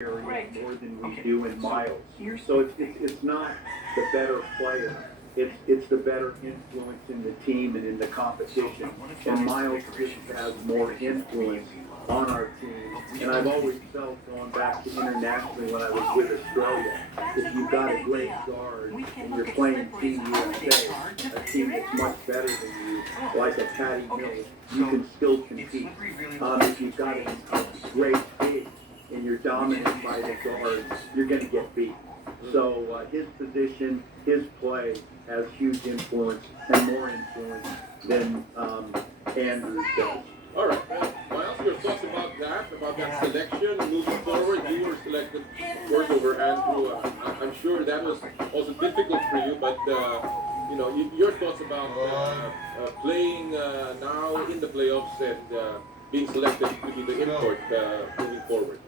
area more than we do in miles. So it's not the better player. It's the better influence in the team and in the competition. And Miles just has more influence on our team. And I've always felt, going back to internationally when I was with Australia, if you've got a great guard and you're playing Team USA, a team that's much better than you, like a Patty Mills, you can still compete. If you've got a great big and you're dominated by the guard, you're going to get beat. So his position, his play has huge influence and more influence than Andrews does. All right. Miles, your thoughts about that selection moving forward? You were selected, of course, over Andrew. I'm sure that was also difficult for you, but your thoughts about playing now in the playoffs and being selected to be the import moving forward.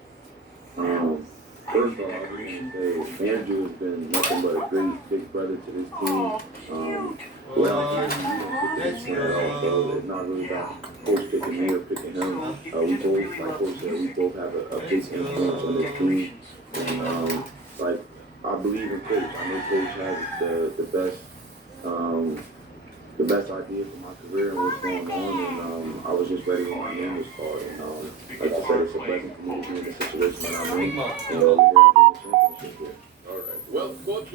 First of all, I want to say Andrew has been nothing but a great big brother to this team. Also, it's not really about coach picking me or picking him. We both, like Coach said, we both have a big influence on this team. And I believe in Coach. I know Coach has the best idea for my career and what's going on, and I was just ready when my name was called. And like I said, it's a blessing for me to be in the situation that I'm in, and we're here to bring a championship here. All right. Well, Coach,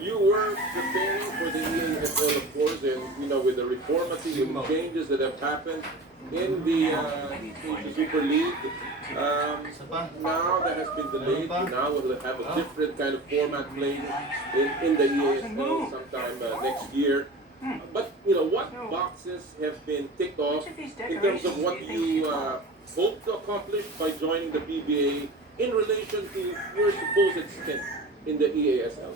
you were preparing for the EASL, of course, and with the reformative changes that have happened in the Super League. Now that has been delayed. Now we'll have a different kind of format played in the EASL sometime next year. But what boxes have been ticked off in terms of what you hope to accomplish by joining the PBA in relation to your supposed stint in the EASL?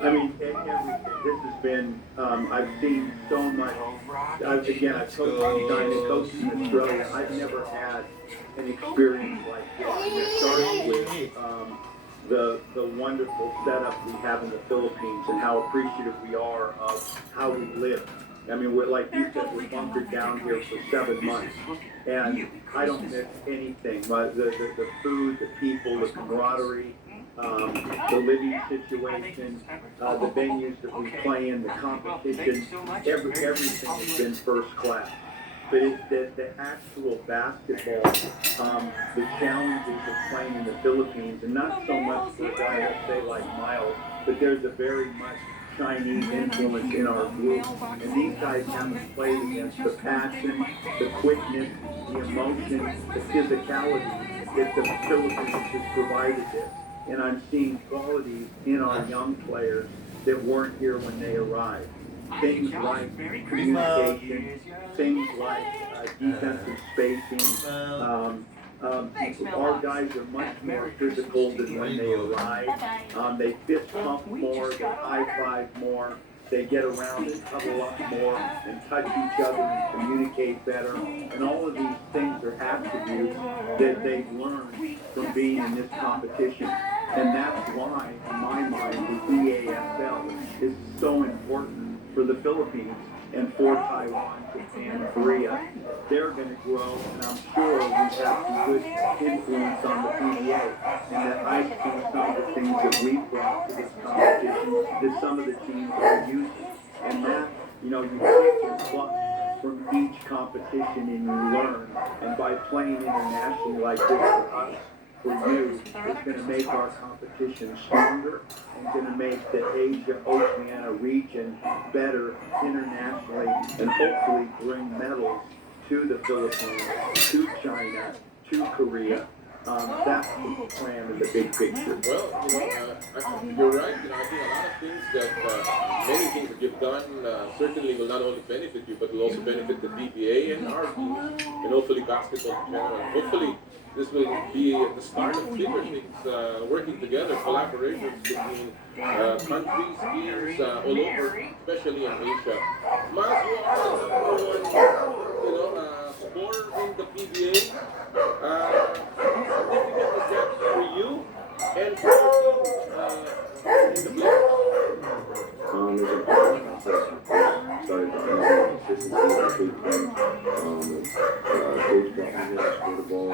I mean, everything. This has been, I've seen so much. I've coached coaches in Australia. I've never had an experience like this. And it starts with the wonderful setup we have in the Philippines and how appreciative we are of how we live. I mean, like you said, we're bunkered down here for 7 months, and I don't miss anything. The food, the people, the camaraderie, the living situation, the venues that we play in, the competition, everything has been first class. But it's the actual basketball, the challenges of playing in the Philippines, and not so much for a guy, let's say, like Miles, but there's a very much Chinese influence in our group. And these guys haven't played against the passion, the quickness, the emotion, the physicality that the Philippines has provided this. And I'm seeing qualities in our young players that weren't here when they arrived. Things like communication, things like defensive spacing. Our guys are much more physical than when they arrive. They fist pump more, they high five more, they get around and huddle up more and touch each other and communicate better. And all of these things are attributes that they've learned from being in this competition. And that's why, in my mind, the EASL is so important for the Philippines and for Taiwan, Japan, Korea. They're going to grow, and I'm sure we have some good influence on the PBA. And that I've seen some of the things that we've brought to this competition that some of the teams are using. And that, you take and pluck from each competition and you learn. And by playing internationally like this for us, for you, it's going to make our competition stronger and going to make the Asia-Oceania region better internationally and hopefully bring medals to the Philippines, to China, to Korea. That's the plan of the big picture. Well, you're right. I think a lot of things many things that you've done certainly will not only benefit you, but will also benefit the PBA and our teams, and hopefully basketball in general. Hopefully, this will be the start of bigger things, working together, collaborations between countries, teams all over, especially in Asia. Miles, you are the number one, scorer in the PBA. How significant is that for you and for the team in the playoffs? It's important. Started to consistency of the big team. Coach brought me here to score the ball.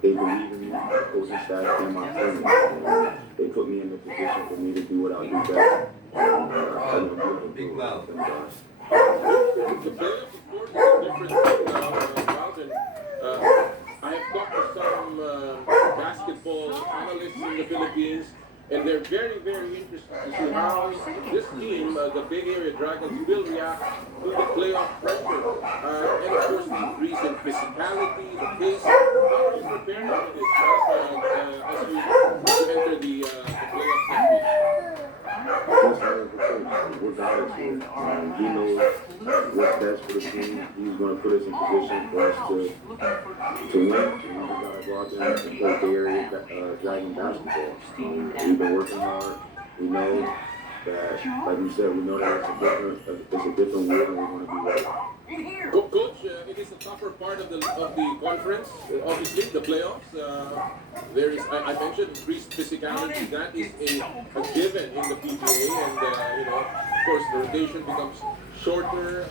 they believe in me, my coaching staff, and my team. And they put me in the position for me to do what I do best. And I know I'm Big mouth. The playoffs, of course, is a different thing now, Miles, and I have talked to some basketball analysts in the Philippines, and they're very, very interested to see how this team, the Bay Area Dragons, will react to the playoff pressure. And of course, the increase in physicality, the pace. How are you preparing for this as you enter the playoffs next week? Just like the coach, we're guided to it. He knows what's best for the team. He's going to put us in position for us to win. And we just got to go out there and play Bay Area Dragon basketball. We've been working hard. We know that, like you said, we know that it's a different world and we're going to be ready. Coach, it is a tougher part of the conference. Obviously, the playoffs. There is, I mentioned, increased physicality. That is a given in the PBA, and of course, the rotation becomes shorter.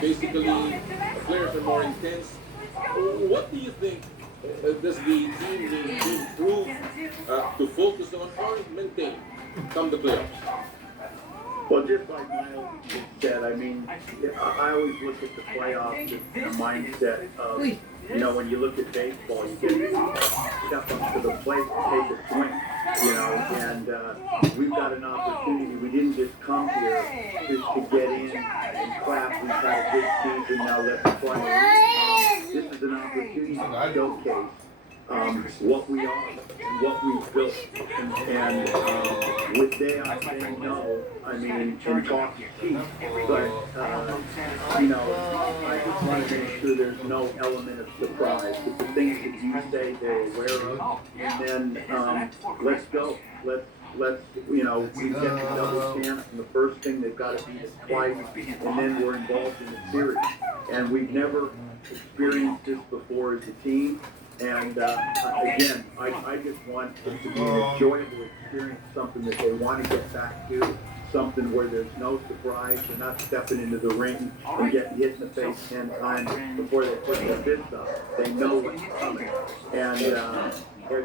Basically, players are more intense. What do you think does the team need to improve to focus on or maintain come the playoffs? Well, just like Miles said, I mean, I always look at the playoffs as the mindset of, when you look at baseball, you get step up to the plate and take a swing, and we've got an opportunity. We didn't just come here just to get in and clap. We've had a good season, now let's play. This is an opportunity to showcase what we are, what we've built, and with they know, I mean, and talk cheap, but I just want to make sure there's no element of surprise. That the things that you say they're aware of, and then let's go. Let's we get the double chance, and the first thing they've got to beat us twice, and then we're involved in the series. And we've never experienced this before as a team. And again, I just want it to be an enjoyable experience, something that they want to get back to, something where there's no surprise. They're not stepping into the ring and getting hit in the face 10 times before they put their fists up. They know what's coming. And we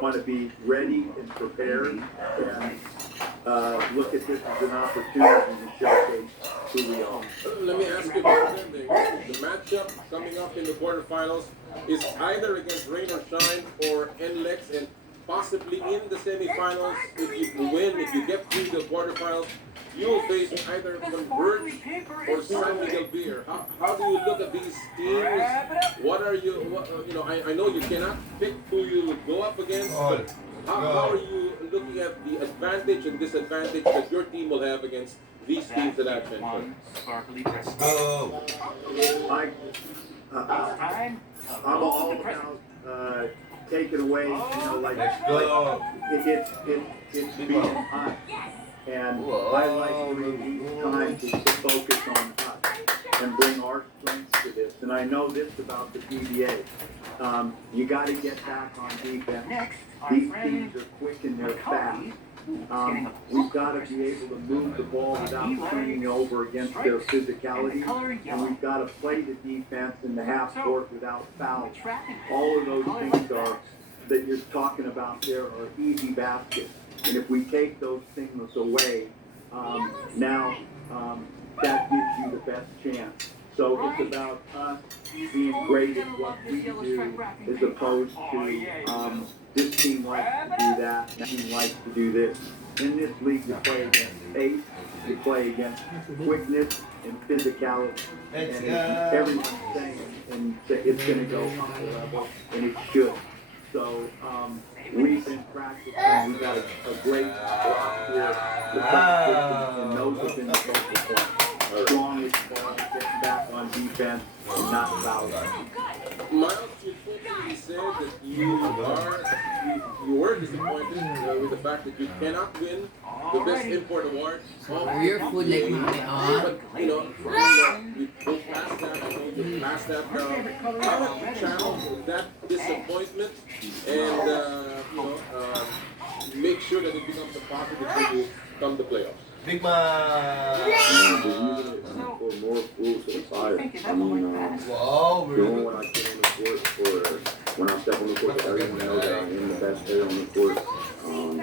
want to be ready and prepared and look at this as an opportunity to showcase who we are. Let me ask you about the matchup coming up in the quarterfinals is either against Rain or Shine or NLEX, and possibly in the semifinals, if you win, if you get through the quarterfinals, you will face either Converge or San Miguel Beer. How do you look at these teams? What are you, I know you cannot pick who you will go up against, but how are you looking at the advantage and disadvantage that your team will have against these teams that I've mentioned? Let's go. I'm all about taking away, Let's go. it's being us. And I like during these times is to focus on us and bring our strengths to this. And I know this about the PBA. You got to get back on defense. These teams are quick and they're fast. We've got to be able to move the ball without turning over against their physicality, and we've got to play the defense in the half court without fouls. All of those things that you're talking about there are easy baskets, and if we take those things away, now that gives you the best chance. So it's about us being great at what we do as opposed to this team likes to do that, that team likes to do this. In this league, you play against pace, you play against quickness and physicality. And everyone's saying and it's going to go up a level, and it should. So we've been practicing. We've got a great block here to practice, and those have been the focal points. Strongest ball, getting back on defense, and not foul. Miles, you openly said that you were disappointed with the fact that you cannot win the Best Import Award. Your food like mommy on. But, we go past that. I know you're past that now. How have you channeled that disappointment and, make sure that it becomes a positive for you come the playoffs? Big man. For more fuel to the fire. I mean, Wow, doing what I can in the court for when I step on the court, everyone knows that I am the best player on the court,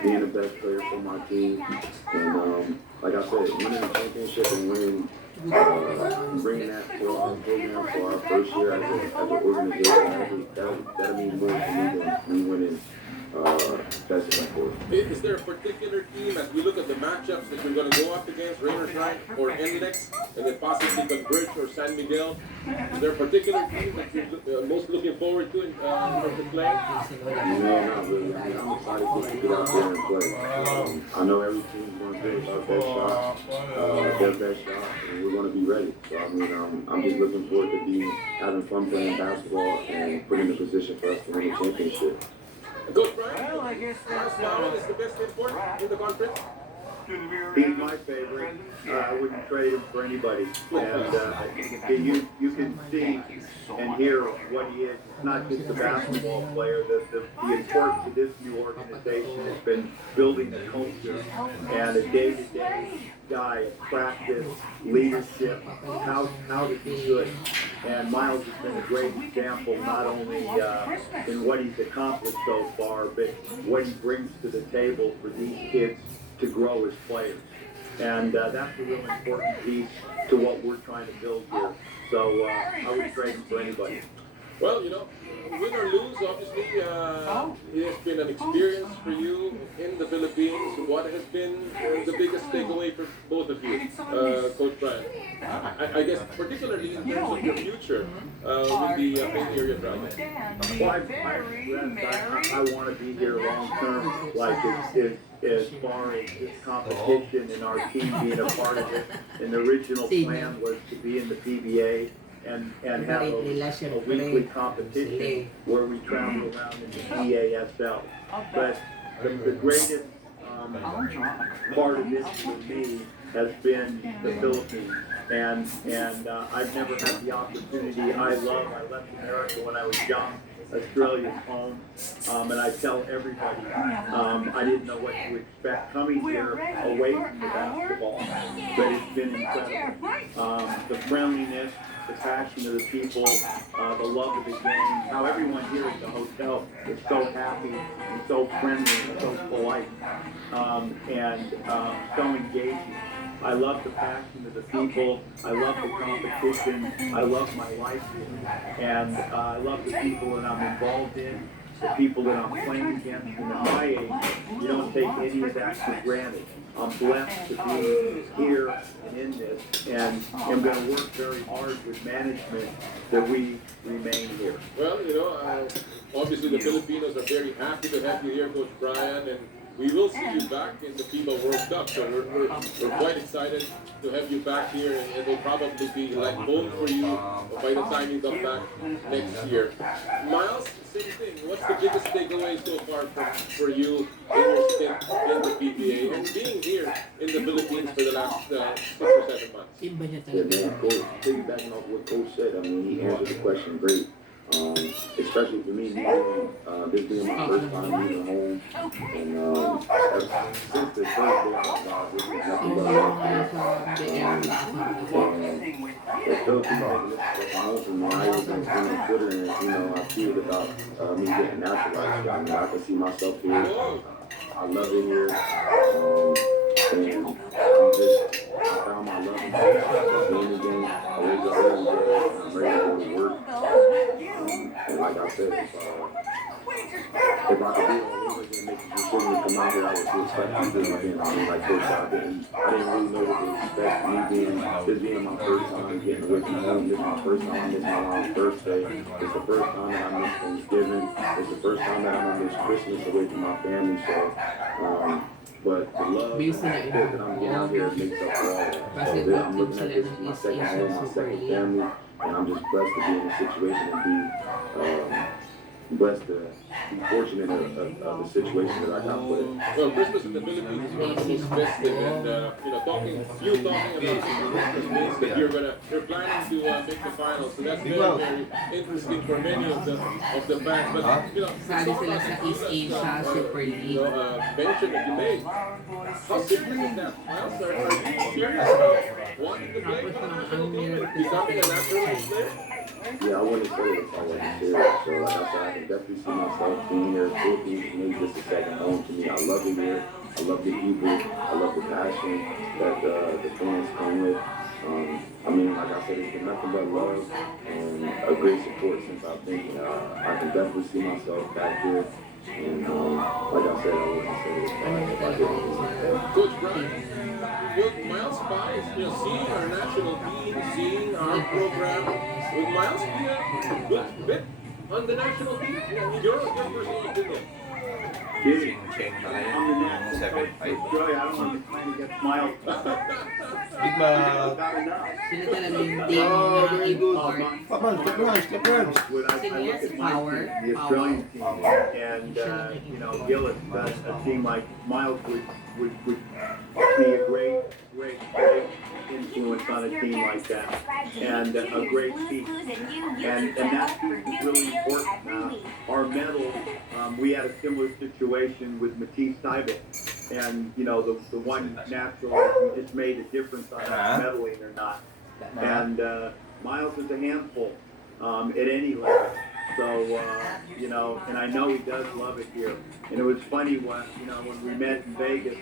being the best player for my team, and like I said, winning the championship and winning, bringing that for our program for our first year as an organization, that'll mean more to me than me winning best court. Is there a particular team, as we look at the matchups that you're going to go up against, Raiders Right or NLEX, and then possibly Converge or San Miguel? Is there a particular team that you're most looking forward to in terms of playing? No, not really. I mean, I'm excited to get out there and play. I know every team's going to finish our best shot, their best shot, and we're going to be ready. So, I mean, I'm just looking forward to having fun playing basketball and putting in a position for us to win the championship. Coach Brian, Miles Powell is the best import in the conference? He's my favorite. I wouldn't trade him for anybody. And you can see and hear what he is. It's not just a basketball player. The importance of this new organization has been building the culture and a day-to-day guy at practice, leadership, how to be good. And Miles has been a great example, not only in what he's accomplished so far, but what he brings to the table for these kids to grow as players. And that's a real important piece to what we're trying to build here. So I would trade him for anybody. Well, win or lose, obviously, it has been an experience for you in the Philippines. What has been the biggest takeaway for both of you, Coach Brian? I guess particularly in terms of your future with the Bay Area Dragons. Well, I want to be here long term, like as far as this competition and our team being a part of it. And the original plan was to be in the PBA and have a weekly competition where we travel around in the EASL. But the greatest part of this for me has been the Philippines. And I've never had the opportunity. I left America when I was young. Australia's home, and I tell everybody, I didn't know what to expect coming here away from the basketball, but it's been incredible. The friendliness, the passion of the people, the love of the game, how everyone here at the hotel is so happy and so friendly and so polite, and so engaging. I love the passion of the people. I love the competition. I love my life here. And I love the people that I'm involved in, the people that I'm playing against. And at my age, you don't take any of that for granted. I'm blessed to be here and in this. And I'm going to work very hard with management that we remain here. Well, obviously the Filipinos are very happy to have you here, Coach Brian, and we will see you back in the FIBA World Cup, so we're quite excited to have you back here, and it will probably be like home for you by the time you come back next year. Miles, same thing. What's the biggest takeaway so far for you in your stint in the PBA and being here in the Philippines for the last 6 or 7 months? Yeah, man, Coach, piggybacking off what Coach said, I mean, he answered the question great. Especially for me, this being my first time leaving home, and since the first day I was out, this was nothing but love. The Philippines making this home for me. I was on Twitter, and I feel about me getting naturalized. I mean, I can see myself here. I love it here, and I found my love in the game. I wake up every day, and I'm ready to go to work. And like I said, if I could do it all over again, make a decision to come out here, I would be expecting to do it again. I mean, like Coach said, I didn't really know what to expect. This being my first time getting away from home, this is my first time I missed my mom's birthday. It's the first time that I missed Thanksgiving. It's the first time that I missed Christmas away from my family. So, but the love and the support that I'm getting out here makes up for all that. So I'm looking at this as my second home, my second family, and I'm just blessed to be in a situation and be blessed to be fortunate of the situation that I got put in. Well, Christmas in the Philippines is one of the most festive, and talking about Christmas means that you're planning to make the finals, so that's very, very interesting for many of the fans. But Sali sila sa East Asia Super League. mention that you made, how different is that? Miles, are you serious about wanting to play for the national team and becoming a national player? Yeah, I wouldn't say it if I wasn't serious. So like I said, I can definitely see myself being here. Philippines is maybe just a second home to me. I love it here. I love the people. I love the passion that the fans come with. I mean, like I said, it's been nothing but love and a great support since I've been here. I can definitely see myself back here. And like I said, I wouldn't say it if I didn't. Coach Brian, would Miles Spies, seeing our national team, seeing our program, would Miles be a good fit on the national team? Your personal opinion. Dude, I'm the national coach for Australia. I don't want to plan against Miles. Big man. Got enough. Sila talaga yung team Oh, na very good. import. Come on, step hands, step hands. When I look at my Power. team, the Australian team, and Gillis, a team like Miles would be a great influence on a team like that, and a great piece. And that piece is really important. Our medal, we had a similar situation with Matisse Tybalt, and the one naturalized, it's made a difference on us medaling or not. And Miles is a handful at any level. So, and I know he does love it here. And it was funny when we met in Vegas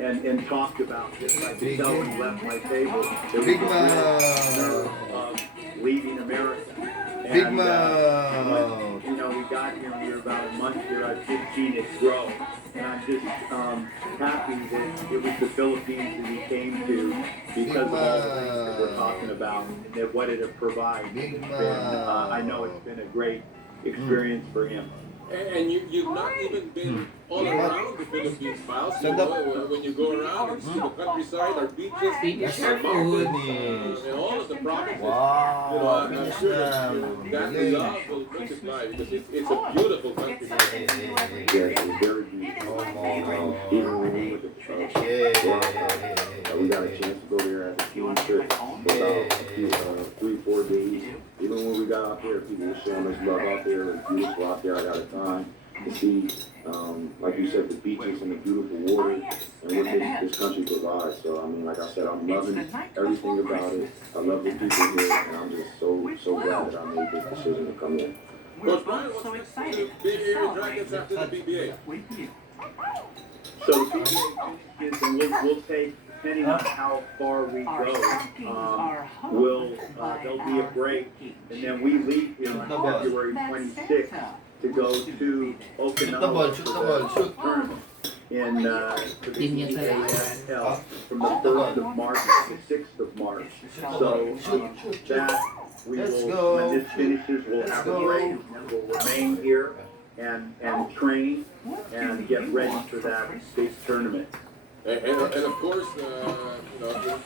and talked about this. I could tell when he left my table, there was Big a man. nerve of leaving America. Big And, man. we got here, we were about a month here, I've just seen it grow. And I'm just happy that it was the Philippines that he came to because of all the things that we're talking about and that what it provides. I know it's been a great experience for him. And you've not even been all around the Philippines, Miles. When you go around and see the countryside, our beaches, Finish our your food. mountains, and all of the provinces. Wow. I'm sure that love will multiply because it's a beautiful country. Yeah, it's very beautiful. Even when we went to we got a chance to go there as a team trip for about 3-4 days. Even when we got out there, people were showing us love out there. It was beautiful out there. I got a time to see, like you said, the beaches and the beautiful water and what this country provides. So, I mean, like I said, I'm loving everything about it. I love the people here, and I'm just so glad that I made this decision to come in. Coach Brian, what's next for the Bay Area Dragons after the PBA? So the PBA finishes, and we'll take, depending on how far we go, there'll be a break, and then we leave here on February 26th to go to Okinawa for the tournament for the PBASL from the 1st of March to the 6th of March. So that we will, when this finishes, we'll have a break, and we'll remain here and train and get ready for that big tournament. And of course,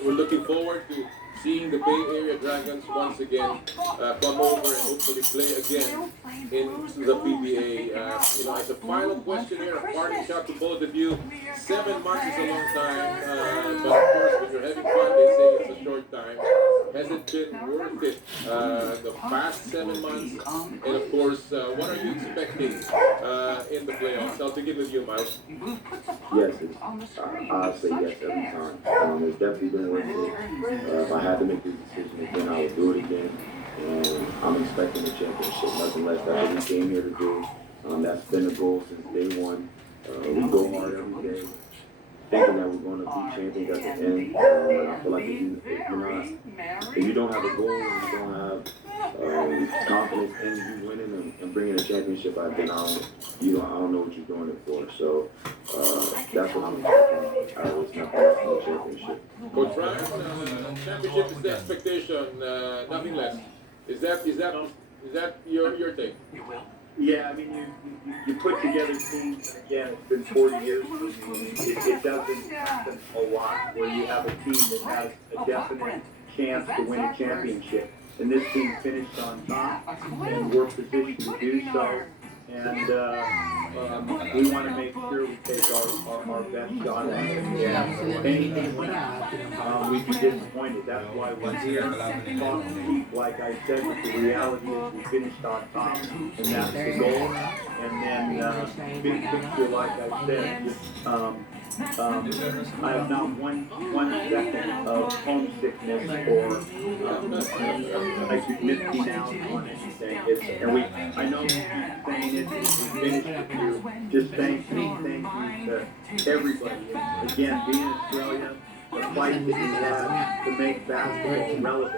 we're looking forward to seeing the Bay Area Dragons once again come over and hopefully play again in the PBA. As a final question here, a parting shot to both of you. 7 months is a long time, but of course, when you're having fun, they say it's a short time. Has it been worth it, the past 7 months? And of course, what are you expecting in the playoffs? I'll begin with you, Miles. Yes, I'll say yes every time. It's definitely been worth it. If I had to make this decision again, I would do it again. And I'm expecting a championship, nothing less. That's what we came here to do. That's been the goal since day one. We go hard every day, thinking that we're going to be champions at the end. And I feel like if you don't have a goal and you don't have confidence in you winning and bringing a championship, then I don't know what you're doing it for. So that's what I'm expecting. I was not for the championship. Coach Brian, championship is the expectation, nothing less. Is that your take? Yeah, I mean, you put together teams, and again, it's been 40 years. It doesn't happen a lot where you have a team that has a definite chance to win a championship. And this team finished on top, and we're positioned to do so. And we want to make sure we take our best shot at it. And anything less, we'd be disappointed. That's why we're here. Talk to keep, like I said, but the reality is we finished on top, and that's the goal. And then big picture, like I said, just I have not one second of homesickness or like missing out on anything. I know we keep saying it, we finish it too. Just thank you to everybody. And again, being in Australia, the fight that we have to make basketball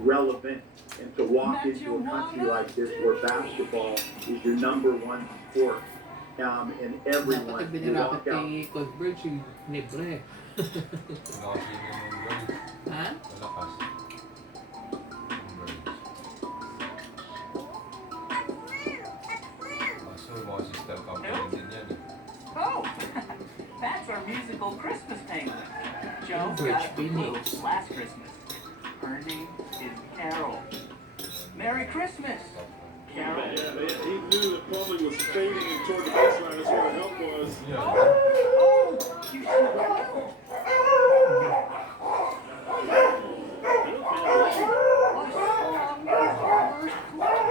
relevant, and to walk into a country like this where basketball is your number one sport. And everyone Dapat you walk pinarapat out. kay Coach Bird si Libre. Ha? Malakas. Kaso mga sister company din yan eh. Oh, that's our musical Christmas penguin. Joe Bridge got it Phoenix. last Christmas. Her name is Carol. Merry Christmas, Carol. Yeah, he knew that Paulie was fading toward the baseline. That's where the help was. Yeah. Oh, you should have known.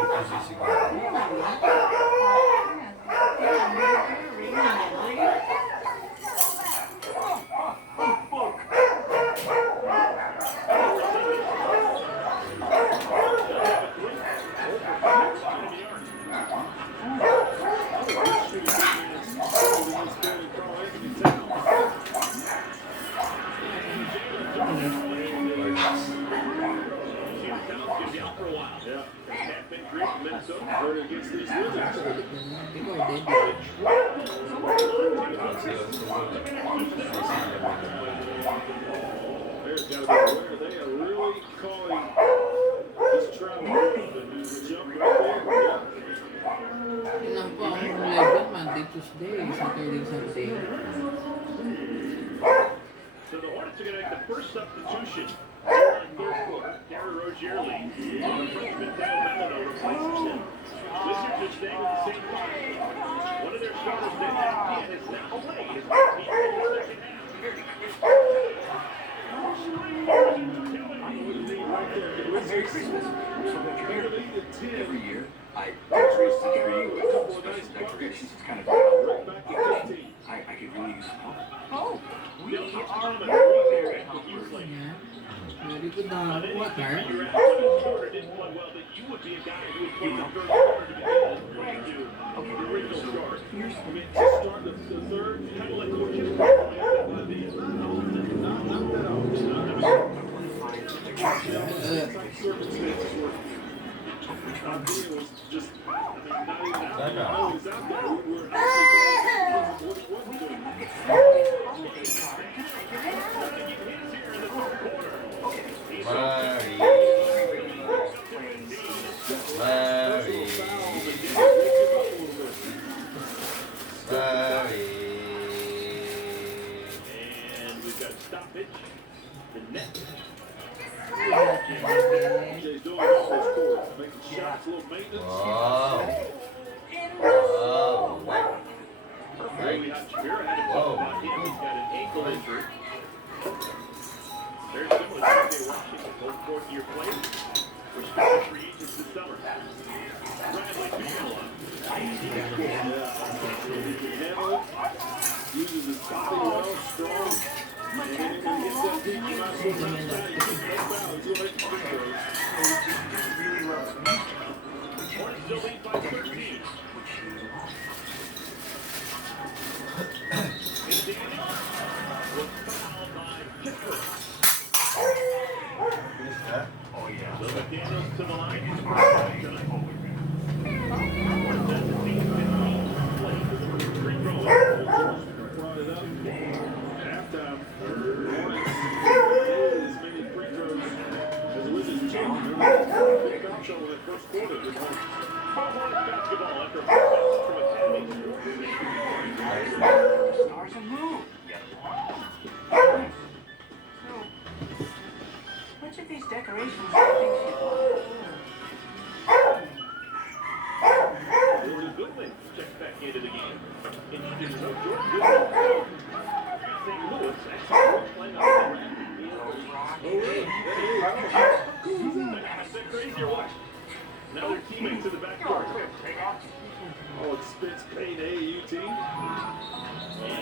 Kasi siguro. There's got to be where they are really calling this travel and jump right there. Yun lang po ang level, Monday, Tuesday, Saturday, Sunday. So the Hornets are going to make the first substitution here in third quarter. Gary Rozier leads. The freshman Dale Melino replaces him. Wizards are staying with the same five. One of their starters, Dan Appian, is now played in the second half. Every year, I trace the tree with a couple of nice decorations. It's kind of down. I could really use some help. Oh, we They'll teach are tournament very, rules very back with you hungry. playing. Yeah. Very good On any water. figure out when a starter didn't play well, that you would be a guy who would play the third quarter to begin with. Like you, the original starter. I mean, to start the third, kind of like coaches. Circumstances were. Idea was just, I mean, not even out there. No, he's out there. We were actually what he wasn't doing. And we've got stoppage. The net. Jay's doing all those scores, making shots, little maintenance. Really hot. Shabira had to talk about him. He's got an ankle injury. Very similar to J.J. Washington, both fourth-year players. Respected free agents this summer. Bradley Beal. Handle it. Uses his body well, strong. And then when he gets that deep, you might as well run inside. He gets no foul. He'll make the free throws. Hornets still lead by 13. Indiana was fouled by Pittsburgh. Oh, yeah. So McDaniels to the line. He's Hornets at the team 15. Play for the free throw. Brought it up at halftime. Hornets made as many free throws as the Wizards took. Remember, big foul trouble in that first quarter. The Hornets. Hornets basketball after a pass from Academy. Stars will move. So, which of these decorations do you think she bought? Jordan Goodwin checks back into the game. Interesting to note, Jordan Goodwin. St. Louis actually playing on the crazy or what? Now their teammates in the backcourt. Oh, it's Spence Payne, AAU team. And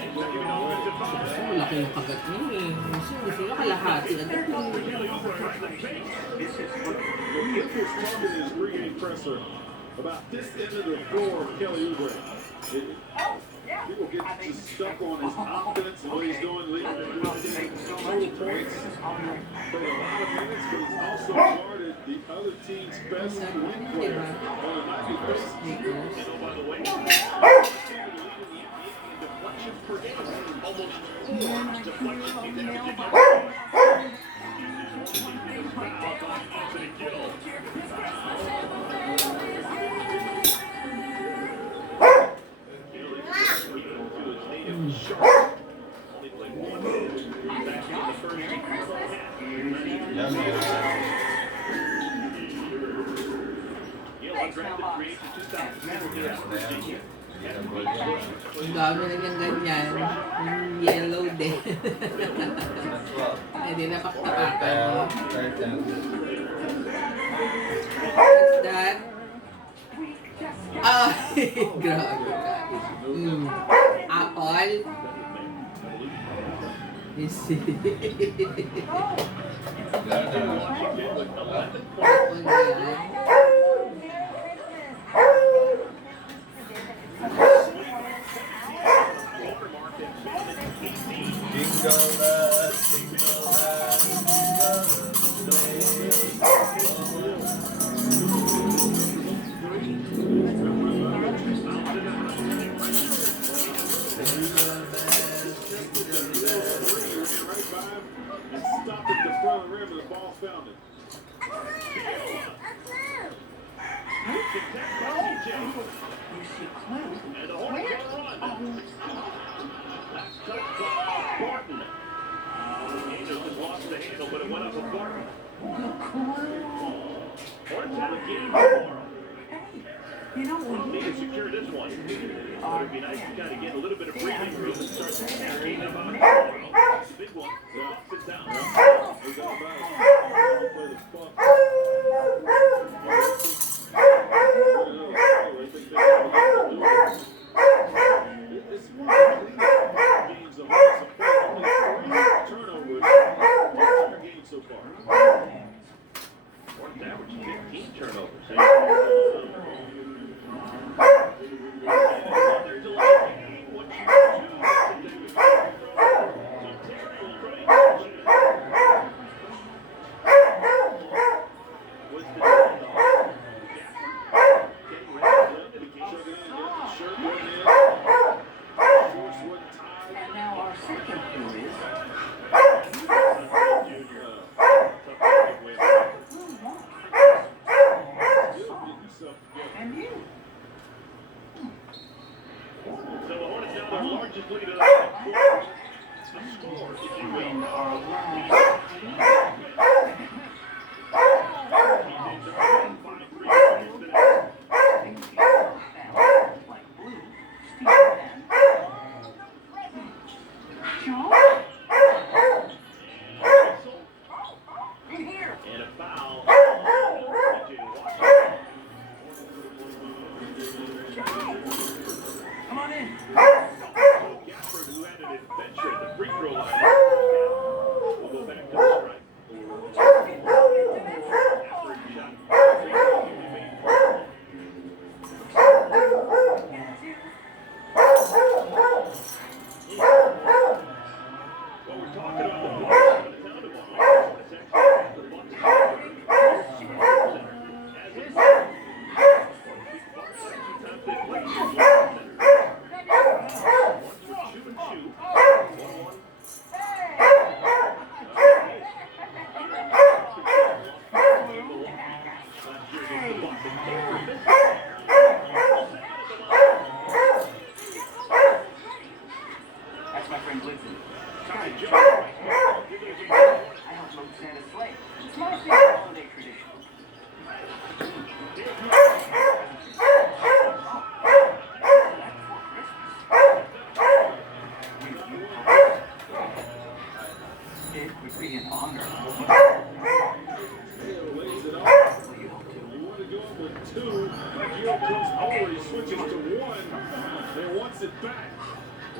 he's giving offensive foul. malaki yung kagat niya eh. Gusto niya kalahati agad eh. If was talking to his pregame presser about this end of the floor of Kelly Oubre, people get just stuck on his offense and what he's doing, leading them to total points. Played a lot of minutes, but he's also guarded the other team's best wing player on a nightly basis. And oh, by the way, deflections per game, almost 4 deflections he's averaging every game. Anthony Gill. Ang dami na niyang ganyan. Yung yellow din. Eh, di napaktapakan mo. What's that? Ah, grabe. Apple? Yes. Apple na yan. Stopped at the front of the rim and the ball found him. And the Hornets got a run. That's cut by Barton. Angels just lost the handle, but it went up with Barton. Hornets have a game tomorrow. Need to secure this one. But it'd be nice to kind of get a little bit of breathing room and start the game up on tomorrow. Big one. Sit down. He's on the play the Bucks. It's one of the games of only 3 turnovers in their game so far. Hornets average 15 turnovers.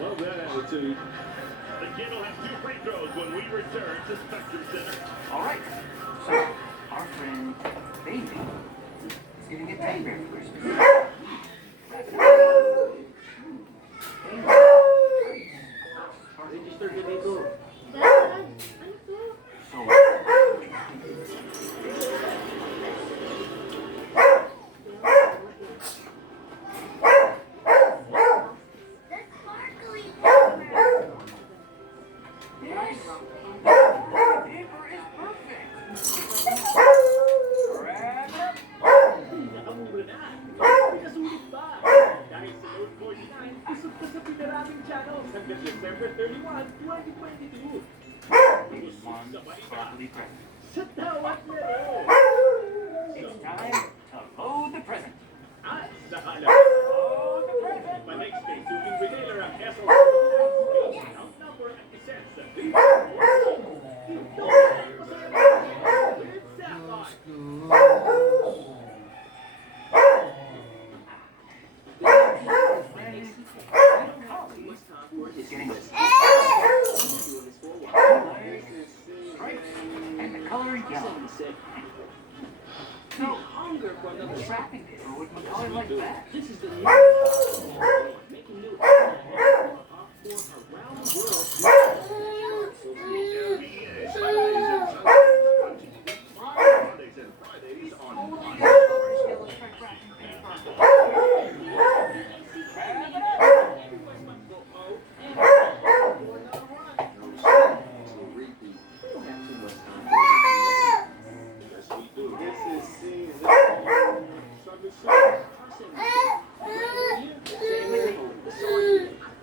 Love that attitude. The kid will have 2 free throws when we return to Spectrum Center. All right. So, our friend Baby is gonna get teddy bear for Christmas. Register ka dito. So, yes, paper is perfect. Grab it. Pinasulit pa! Dahil sa Note 49, kusog ka sa pinaraming channels hanggang December 31, 2022. One properly present. Sa tawat laro! It's time to load the present. At sa halap, Load the present. pa-next-day suking retailer ang SL account number at isend sa 3. Ito ang masaya with Sapphire. It's getting stripes and the color yellow. No hunger for another wrapping paper with a color like that. This is the new making new around the world. Mondays and Fridays on Yes, we do. This is season. Sunday Sunday.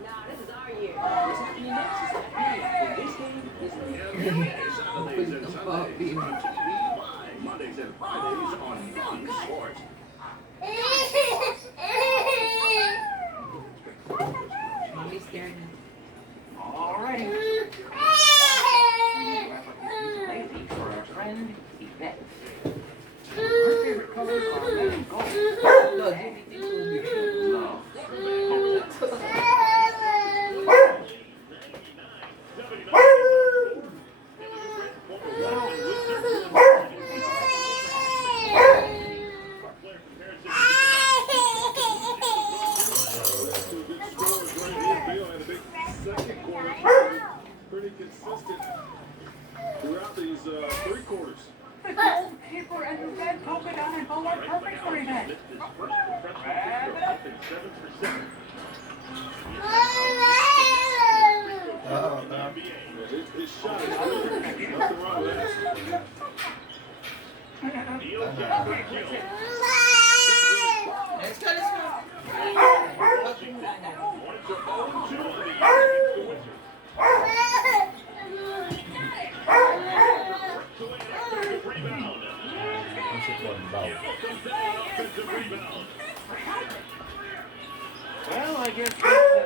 Now this is our year. What's happening next is happening. This game is Saturdays and Sundays on TV, Mondays and Fridays on Fox Sports. Mommy's scared me. Alrighty. Wrap up this piece of lazy for our friend Yvette. Her favorite colors are red and gold. No, hindi tubig. No. Pretty consistent throughout these 3 quarters. The gold paper and the red polka dot and bow are perfect for Yvette. Grab it up. His shot is good. Nothing wrong with that. Let's go, let's go. Well, I guess that's